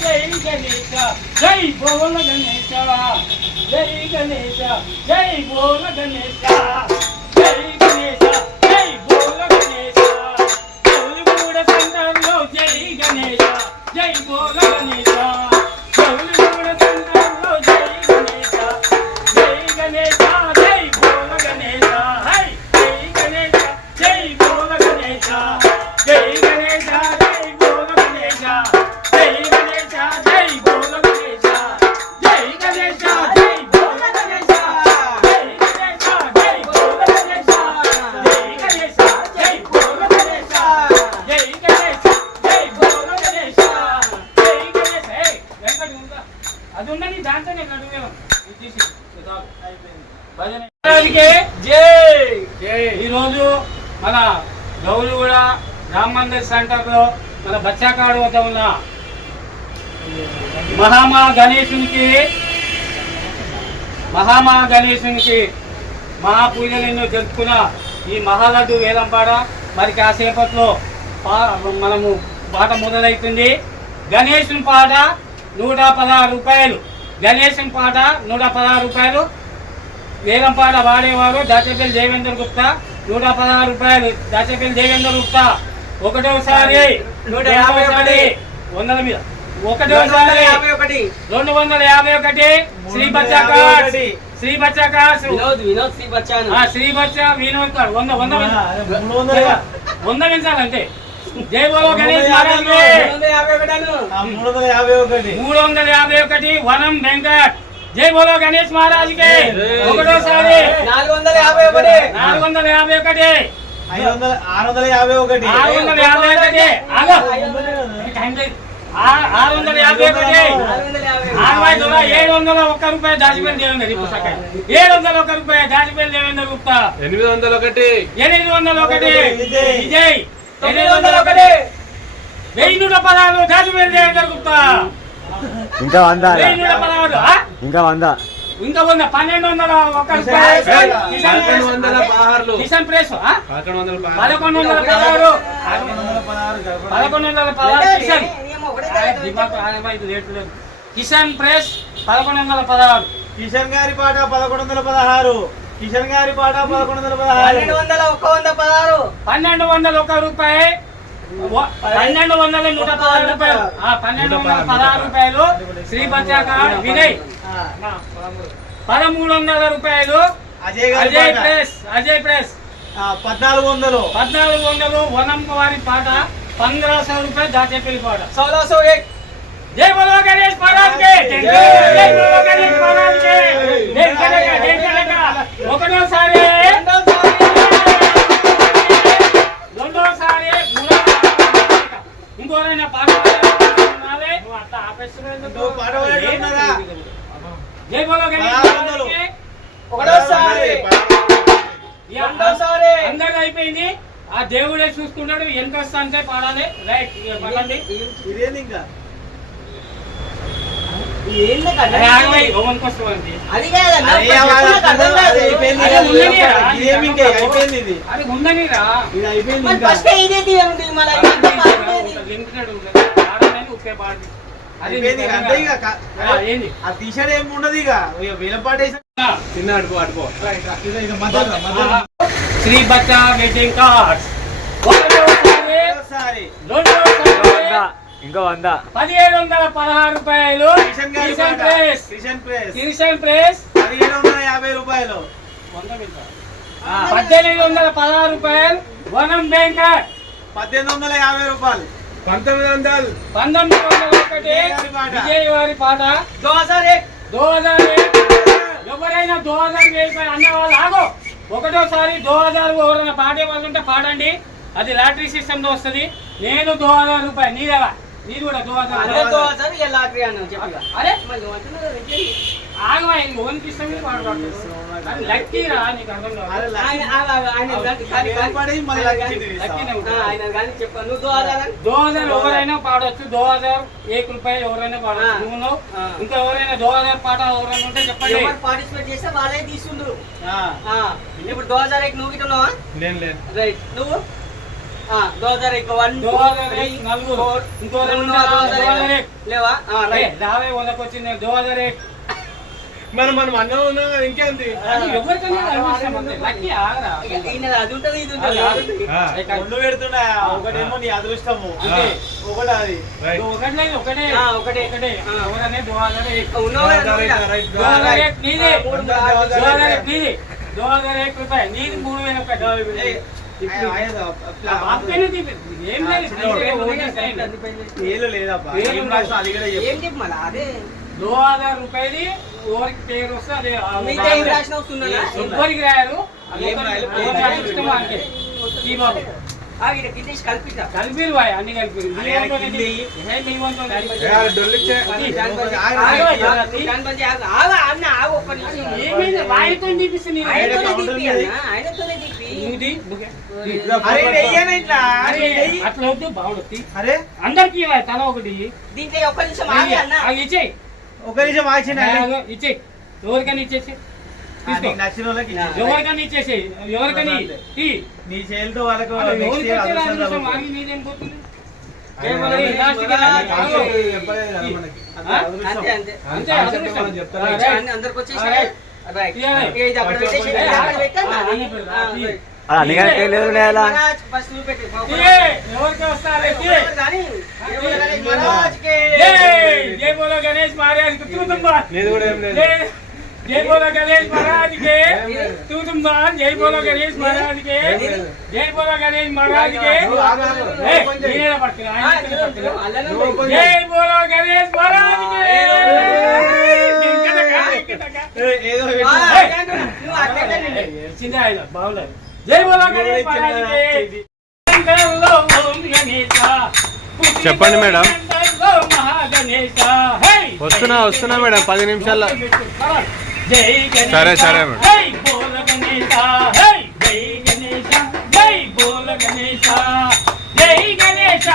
జై గణేశ జై బోల గణేశ జై గణేశ జై బోల గణేశ. ఈరోజు మన గౌరిగూడ రామ్ మందిర్ సెంటర్లో మన బచ్చాకాడు వద్ద ఉన్న మహామా గణేశునికి మహామా గణేశునికి మహాపూజలు ఎన్నో జరుపుకున్న ఈ మహాలడ్డు వేలంపాడ. మరి కాసేపట్లో మనము పాట మొదలవుతుంది. గణేశుని పాట నూట పదహారు రూపాయలు. గణేశుని పాట నూట పదహారు రూపాయలు. వేలంపాట వాడేవారు దాచపల్లి దేవేంద్ర గుప్తా. నూట పదహారు రూపాయలు దాచపల్లి దేవేంద్ర గుప్తా. ఒకటోసారి నూట యాభై ఒకటి. వందల మీద. ఒకటోసారి ఒకటి. రెండు వందల యాభై ఒకటి. శ్రీ బచ్చా. శ్రీ బచ్చా కార్డ్స్ వినోద్ వినోద్ శ్రీ బచ్చాన్. ఆ, శ్రీ బచ్చా వినోద్ కార్డ్ వంద వంద వంద పెంచాలంతే జై గణేష్ మహారాజ్ మూడు వందల యాభై ఒకటి వనం వెంకట్. జై బోలో గణేష్ మహారాజ్కి. ఒకటోసారి నాలుగు వందల యాభై ఒకటి. నాలుగు వందల యాభై ఒకటి. ఐదు వందల ఆరు వందల యాభై ఒకటి. ఆరు వందల యాభై ఒకటి ఆరు వందల యాభై ఒకటి. ఆరు వందల ఏడు వందల ఒక్క రూపాయి దాచిపల్లి దేవేంద్ర పుస్తకం ఏడు వందల ఒక్క రూపాయి దాచిపల్లి దేవేంద్ర గుప్తా. ఎనిమిది వందల ఒకటి ఎనిమిది. వందల ఒకటి విజయ్. తొమ్మిది వందల ఒకటి వెయ్యి నూట పదహారు దాచిపల్లి దేవేంద్ర గుప్తా. ఇంకా వంద? ఇంకా వంద. ఇంకా వంద పన్నెండు వందల ఒక్క రూపాయి కిసాన్ కిసాన్ పదకొండు ప్రెస్. వందల? పదకొండు పదహారు. పదకొండు వందల పదహారు లేదు. కిసాన్ ప్రెస్ పదకొండు వందల పదహారు. కిషన్ గారి పాట పదకొండు వందల పదహారు. కిషన్ గారి పాట పదకొండు వందల పదహారు. పన్నెండు వందల ఒక్క వంద పదహారు. పన్నెండు వందల ఒక రూపాయి. పన్నెండు వందల నూట పదహారు రూపాయలు. పన్నెండు వందల పదహారు రూపాయలు శ్రీ పంచాక వినయ్. పదమూడు వందల రూపాయలు అజయ్ ప్రెస్ అజయ్ ప్రెస్. పద్నాలుగు వందలు. పద్నాలుగు వందలు వనం వారి పాట పంద్రాసో రూపాయలు దాచేపల్లి పాట. సోలాసో ఎక్ జై బలో గణేష్ మహారాజ్ జై. బలో గణేష్ మహారాజ్ కే ఒకటోసారి. అయిపోయింది. ఆ దేవుడే చూసుకుంటాడు. ఎంత వస్తా అంటే పాడాలి. రైట్ పడండి ఇదేంది ఇంకా? అది. కాదన్న అయిపోయింది. ఇంకా. అది టీషర్ట్ ఏమి ఉండదు చిన్న అడుపు అడుపు శ్రీ బచ్చా కార్డ్స్. రెండోసారి, ఇంకా వంద పదిహేడు వందల పదహారు రూపాయలు. కిషన్ గారి కిషన్ పాట press. Kishan press. Kishan press. పదిహేడు వందల యాభై రూపాయలు. పద్దెనిమిది వందల పదహారు రూపాయలు. వనం బ్యాంకర్ పద్దెనిమిది వందల యాభై రూపాయలు. పంతొమ్మిది వందలు. పంతొమ్మిది వందల ఒకటి విజయ్ గారి పాట. విజయ్ వారి పాట దో హజార్ ఎయిట్ దో హజార్ ఏడు. ఎవరైనా దో హజార్ వేయిపోయి అన్న వాళ్ళు ఆగో. ఒకటోసారి దో హజార్ ఎవరైనా పాడే వాళ్ళు ఉంటే పాడండి. అది లాటరీ సిస్టమ్లో వస్తుంది. నేను దో హజార్ రూపాయలు నీదేవా? నీది కూడా దో ఎవరైనా పాడవచ్చు దో హజార్ ఏక్ రూపాయలు ఎవరైనా పాడవచ్చు ఇంకా ఎవరైనా దో హజార్ పాట ఎవరైనా ఉంటే చెప్పండి. పార్టిసిపేట్ చేస్తే వాళ్ళే తీసుకుంటారు. ఇప్పుడు దో హజార్ ఏక్ నువ్వు ఇటున్నావా రైట్. నువ్వు? दो हजार एक वन दो हजार एक नलगुर మనం మనం అన్నం ఉన్నాం కదా ఇంకేంది అది ఒకటేమో నీ అదృష్టము. ఒకటి ఒకటే. ఒకటే. ఒకటే. ఒకటే ఎవరనే దోహాగానే నీదే. నీది. మూడు వేల ఒకటి. ఏం లేదు అదే దో ఆధార్ ఎవరికి పేరు వస్తే అదే ఎవరికి రాయారు? కలిపి అన్ని కలిపి ఆయనతో చూపిస్తుంది అట్లా వద్దు బాగుంది అరే. అందరికి తల ఒకటి. దీంట్లో ఒక్క నిమిషం ఇచ్చేయి. ఒక నిమిషం ఆగిచ్చిండి ఎవరికైనా ఇచ్చేసి నచ్చిన వాళ్ళకి ఎవరికైనా ఇచ్చేసి ఎవరికైనా నీ అందరికి వచ్చేసి అందుకని లేదు లేదా గణేష్ మహారాజ్ లేదు కూడా ఏం లేదు. జై బోలో గణేష్ మహారాజ్ బాగులేదు చెప్పండి మేడం. వస్తున్నా వస్తున్నా మేడం పది నిమిషాల్లో. సరే సరే మేడం. జై గణేశ జై గణేశ.